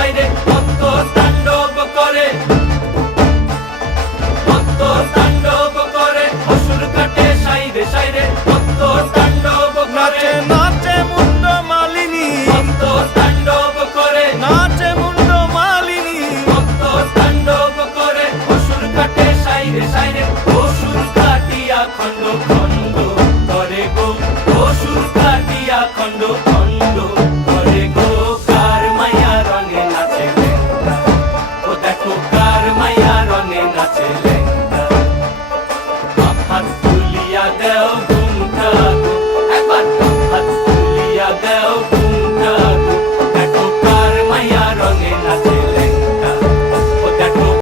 সাইরে ভক্ত তাণ্ডব করে, ভক্ত তাণ্ডব করে, অসুর কাটে সাইরে সাইরে ভক্ত তাণ্ডব করে। নাচে মুন্ড মালিনী, ভক্ত তাণ্ডব করে, নাচে মুন্ড মালিনী, ভক্ত তাণ্ডব করে, অসুর কাটে সাইরে সাইরে, অসুর কাটিয়া খণ্ড